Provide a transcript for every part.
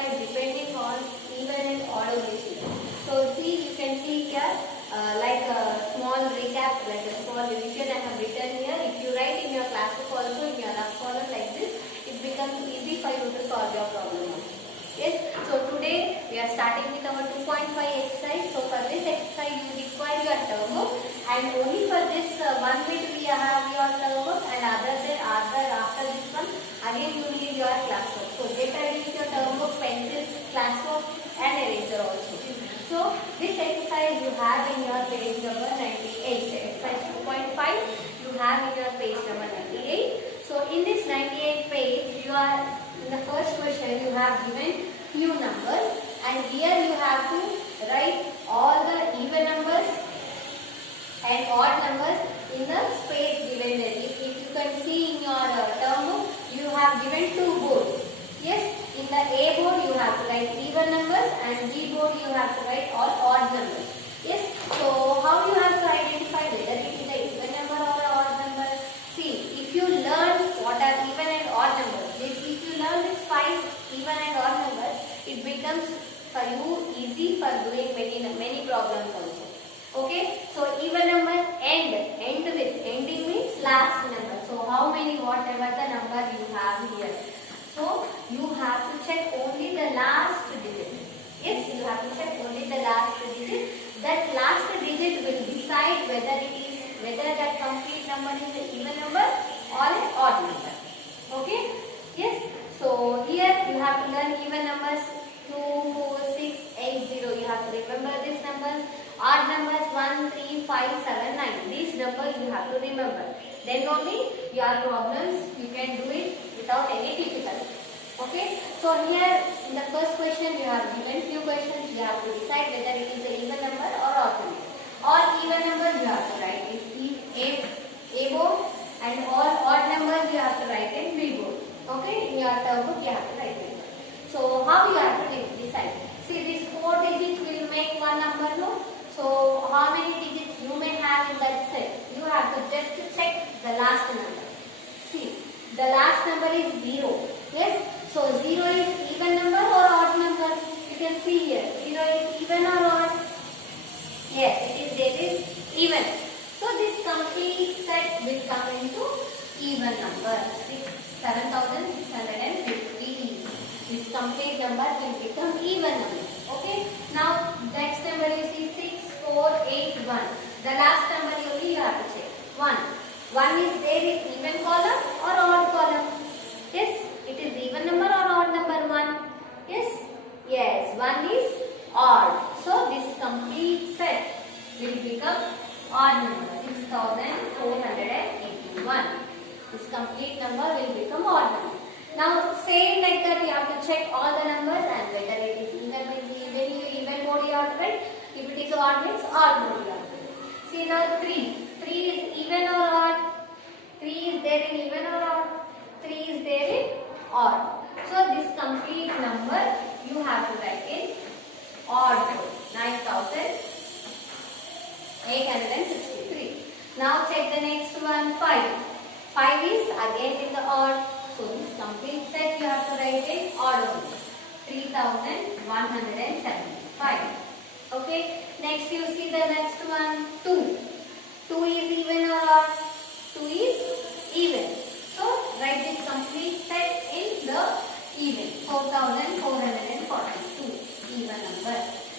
exercise depending on even and odd division. So see, you can see here like a small recap, like a small revision I have written here. If you write in your class book also in your rough column like this, it becomes easy for you to solve your problem. Yes, so today we are starting with our 2.5 exercise. So for this exercise you require your term book, and only for this one bit we have your term book, and after this one again you need your class book. So get ready with your term book, pencil, class book and eraser also. So this exercise you have in your page number 98. Exercise 2.5 you have in your page number 98. So in this 98 page you are in the first question you have given few numbers, and here you have to write all the even numbers and odd numbers in the space given there. If you can see in your term book, you have given two boards. Yes, in the A board you have to write even numbers, and B board you have to write all odd numbers. Yes, so how you have to identify whether it is a even number or an odd number? See, if you learn what are even and odd numbers, if you learn this 5 even and odd numbers, it becomes for you easy for doing many problems also. Okay, so even numbers end with, ending means last number. So how many, whatever the number you have here, so you have to check only the last digit. Yes, you have to check only the last digit. That last digit will decide whether that complete number is an even number or an odd number. Okay, yes, so here you have to learn even numbers 2, 4, 6, 8, 0. You have to remember these numbers. Odd numbers 1, 3, 5, 7, 9. These numbers you have to remember. Then only your problems you can do it without any difficulty. Okay. So here in the first question you have given few questions. You have to decide whether it is an even number or odd number. All even numbers you have to write in A board, and all odd numbers you have to write in B board. Okay. In your term book you have to write it. So how you have to decide? See, these 4 digits will make one number, no? So how many digits you may have in that set? You have to just check the last number. See, the last number is 0. Yes, so 0 is even number or odd number? You can see here, 0 is even or odd? Yes, it is even. So this complete set will come into even number. 7,650. This complete number will become even number. Okay. Now next number you see 6, 4, 8, 1. The last number only you have to check. 1. 1 is there in even column or odd column? Yes. It is even number or odd number 1? Yes. Yes. 1 is odd. So this complete set will become odd number. 6,481. This complete number will become odd number. Now same like that you have to check all the numbers, and whether it is even means even mode you have to write. If it is odd means odd mode you have to write. See now 3. 3 is even or odd? 3 is there in even or odd? 3 is there in odd. So this complete number you have to write in odd mode. 9,863. Now check the next one, 5. 5 is again in the odd. So this complete set you have to write in odd mode. 3,175. Okay. Next you see the next one, 2. 2 is even or odd? 2 is even. So write this complete set in the even. 4,442 even number.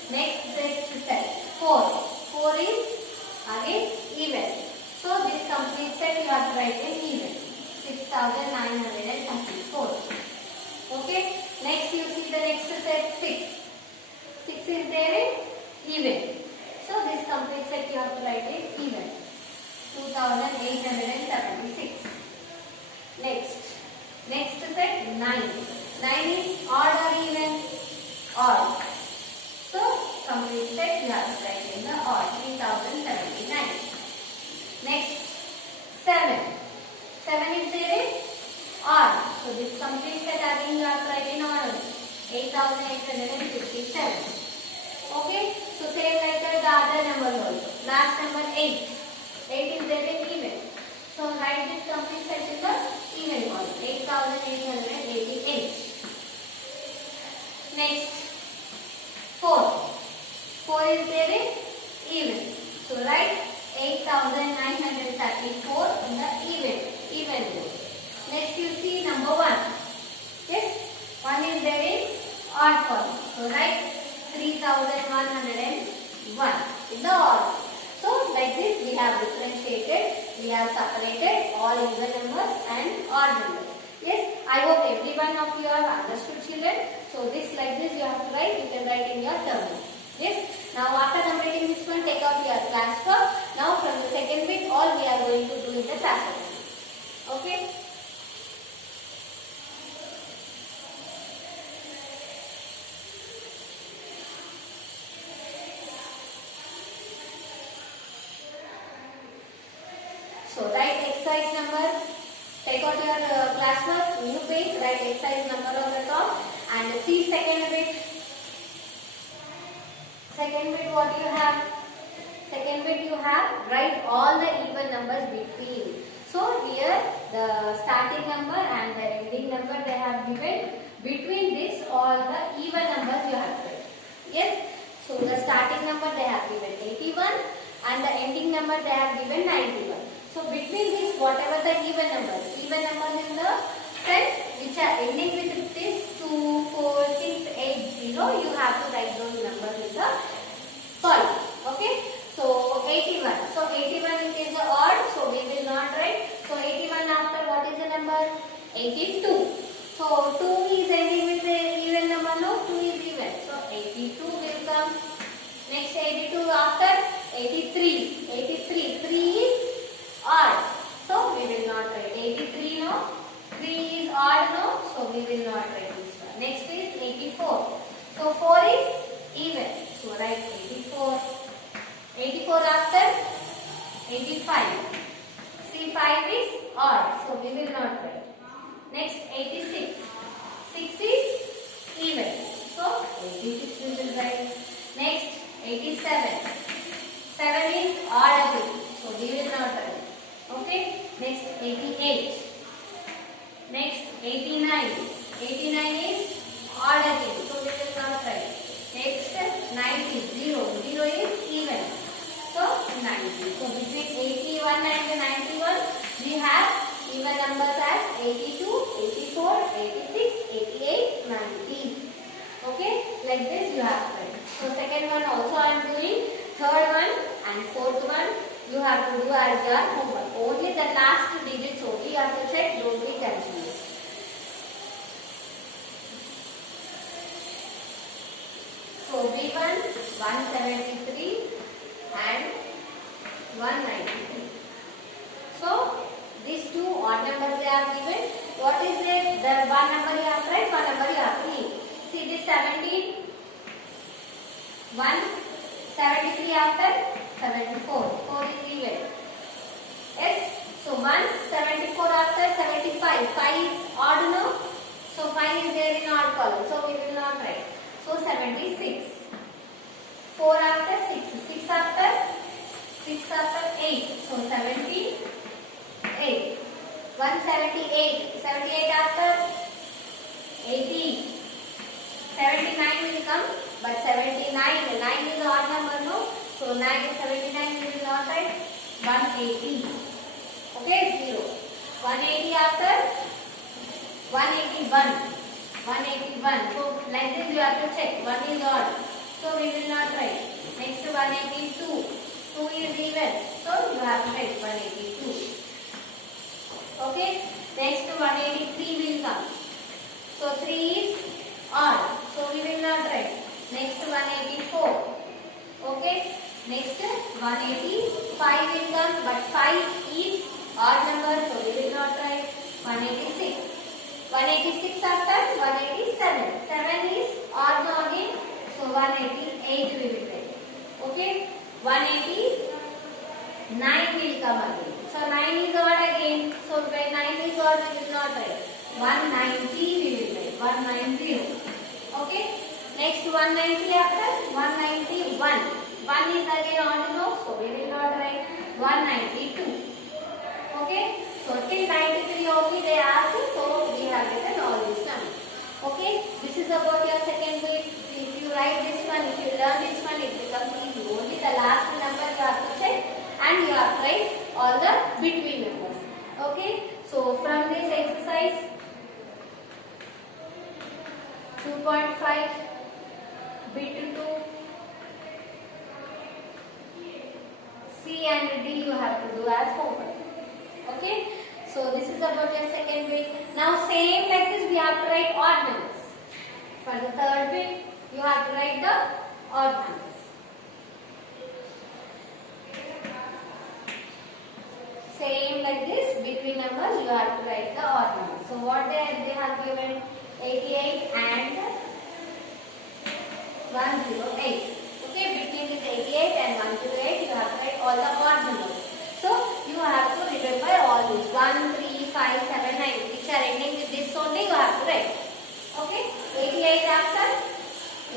Next set 4. 4 is again even. So this complete set you have to write in even. 6,934. Okay. Next you see the next set 6. 6 is there in even. So this complete set you have to write in even. 2,876. Next set 9. 9 is odd or even? Odd. So complete set you have to write in the odd. 3,079. Next 7. 7 is there in odd. So this complete set again you have to write in odd. 8,857. Okay. So same like that the other numbers also. Last number 8. 8 is there in even. So write this complete set in the even column. 8,888. Next, 4. 4 is there in even. So write 8934 in the even row. Next you see number 1. Yes, 1 is there in odd column. So write 3101 in the odd. So like this we have differentiated, we have separated all even numbers and odd numbers. Yes, I hope every one of you have understood, children. So this like this you have to write, you can write in your terminal. Yes, now after completing this one, take out your class work. Now from the second bit, all we are going to do in the class work. Okay. So write exercise number, take out your classwork, new page, write exercise number on the top and see second bit. Second bit what you have? Second bit you have, write all the even numbers between. So here the starting number and the ending number they have given. Between this all the even numbers you have to write. Yes, so the starting number they have given 81 and the ending number they have given 91. So between this whatever the even numbers in the sense which are ending with this 2, 4, 6, 8, 0, you have to write those numbers in the column. Okay. So 81. So 81 it is the odd, so we will not write. So 81 after what is the number? 82. So 2 is ending with the even number, no? 2 is even. So 82 will come. Next 82 after 83. 83. 3 is odd. So we will not write 83, no. 3 is odd, no. So we will not write this one. Next is 84. So 4 is even. So write 84. 84 after 85. See 5 is odd. So we will not write. Next 86. 6 is even. So 86 we will write. Next 87. 7 is odd again. So we will not write. Okay. Next 88. Next 89. 89 is odd again. So we will not write. Next 90. 0. 0 is even. So 90. So between 81 and 91 we have even numbers as 82, 84, 86, 88, 90. Okay. Like this you have to write. So second one also I am doing. Third one and fourth one you have to do as your homework. Only the last digits only you have to check. Don't be confused. So B1 173 and 193. So these two odd numbers they are given. What is it? The one number you have to write, one number you have to leave. See this 17. 173 after 74. 4 is even. Yes. So 174 after 75. 5 is odd, no? So 5 is there in odd column. So we will not write. So 76. 4 after 6. 6 after 8. So 78. 178. 78 after 80. 79 will come. But 79. 9 is odd number, no? So 79 we will not write. 180. Okay, 0. 180 after 181. 181. So like this you have to check. 1 is odd. So we will not write. Next 182. 2 is even. So you have to write 182. Okay. Next 183 will come. So 3 is odd. So we will not write. Next 184. Okay. Next 185 will come. But 5 is odd number. So we will not write. 186. 186 after 187. 7 is odd now again. So 188 we will write. Okay. 189 will come again. So 9 is odd again. So when 9 is odd we will not write. 190 we will write. 190. Okay. Next 190 after 191. 1 is again odd no. So we will not write. 192. Okay. So till 93 only they asked. So we have written all these numbers. Okay, this is about your second bit. If you write this one, if you learn this one, it becomes easy. Only the last number you have to check and you have to write all the between numbers. Okay, so from this exercise 2.5 bit 2, C and D you have to do as homework. Okay, so this is about your second bit. Now same like this we have to write odd numbers. For the third bit you have to write the odd numbers. Same like this, between numbers you have to write the odd numbers. So what they have given 88 and 108. Okay, between this 88 and 108 you have to write all the odd numbers. So you have to remember all these 1, 3, 5, 7, 9 which are ending with this only you have to write. Okay, 88 after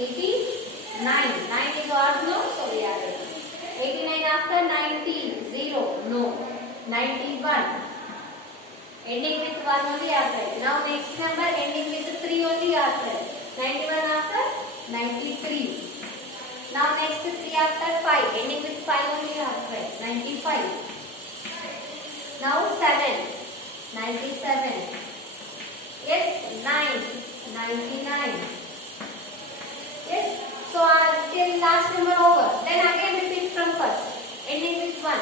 89. 9 is odd, no? So we are writing. 89 after 90, 0, no. 91. Ending with 1 only you have to write. Now next number ending with 3 only you have to write. 91 after 93. Now next 3 after 5. Ending with 5 only you have to write. 95. Now 7. 97. Yes, 9. 99. Yes. So till last number over. Then again repeat from first. Ending with 1.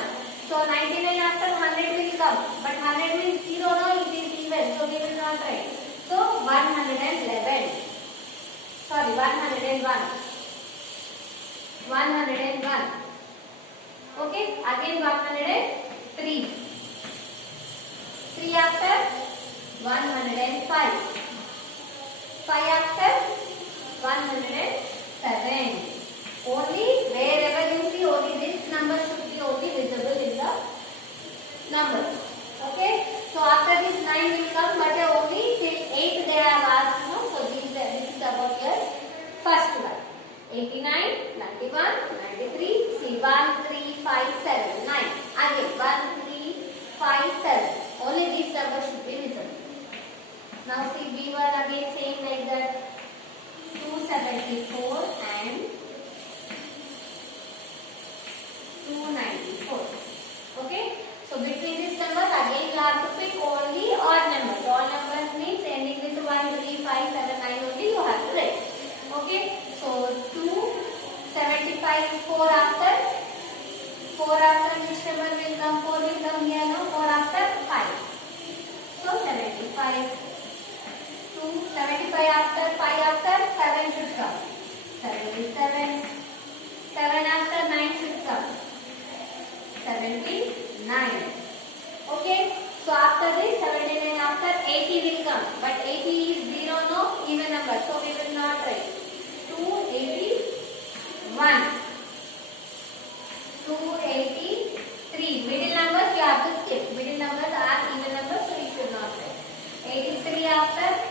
So 99 after 100 will come. But 100 means 0, no? It is even. So we will not write. So 111. Sorry, 101. 101. Okay, again 103. 3 after 105. 5 after 107. Only wherever you see only this number should be only visible in the numbers. Okay, so after this 9 will come, but only till 8 they have asked, no? So this is about your first one. 89, 91, 93, see 1, 3, 5, 7, 9. Again 1, 3, 5, 7. Only these numbers should be visible. Now see B1 again same like that. 274 and 294. Okay. So between these numbers again you have to pick only odd numbers. Odd numbers means ending with 1, 3, 5, 7, 9 only you have to write. Okay. So 275 4 after. 4 after which number will come? 4 will come here, no? 4 after 5. So 75. 275 after 5 after 7 should come. 77. 7 after 9 should come. 79. Okay. So after this 79 after 80 will come. But 80 is 0, no? Even number. So we will not write. 281. 283. Middle numbers you have to skip. Middle numbers are even numbers, so you should not write. 83 after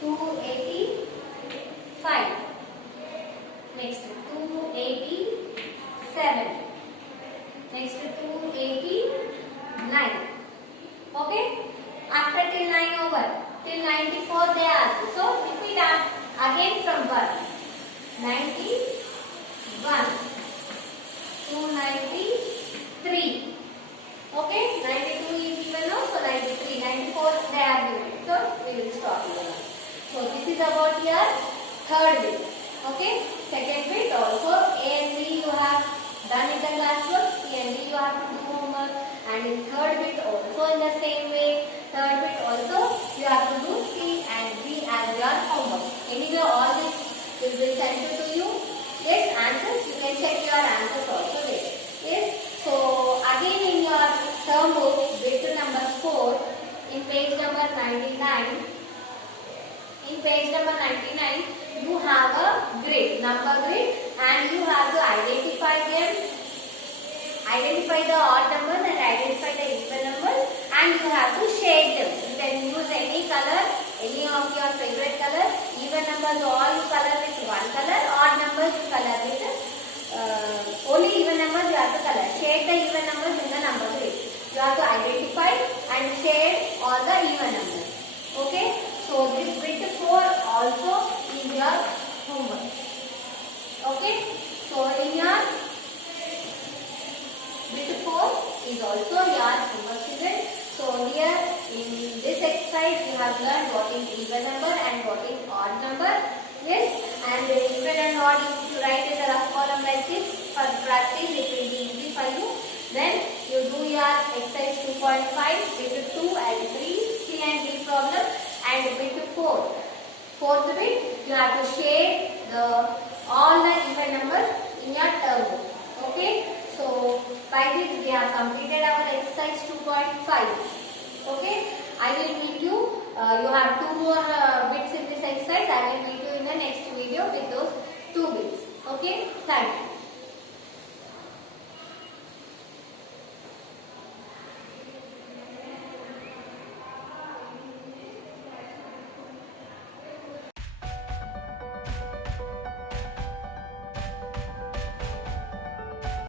285. Next 287. Next 289. Okay. After till 9 over. Till 94 they ask. So repeat again from 1. 91. 293. Okay. 92 is even now. So 93. 94 they are given. So we will stop here. So this is about your third bit. Okay. Second bit also A and B you have done in the classwork. C and D you have to do homework. And in third bit also in the same way. Third bit also you have to do C and D as your homework. Anyway all this will be sent to you. Yes, answers you can check your answers also there. Yes. So again in your term book bit number 4 in page number 99. In page number 99, you have a grid, number grid, and you have to identify them, identify the odd numbers and identify the even numbers, and you have to shade them. You can use any color, any of your favorite color. Even numbers all you color with one color, odd numbers you color with only even numbers you have to color. Shade the even numbers in the number grid. You have to identify and shade all the even numbers. Okay. So this bit 4 also Okay. So in your bit 4 is also your homework children. So here in this exercise you have learned what is even number and what is odd number. Yes, and even and odd if you write in the rough column like this for practice it will be easy for you. Then you do your exercise 2.5 bit 2 and 3 C and D problem and bit 4. Fourth bit you have to shade the all the even numbers in your term book. Okay. So by this we have completed our exercise 2.5. Okay. I will meet you. You have 2 more bits in this exercise. I will meet you in the next video with those 2 bits. Okay. Thank you.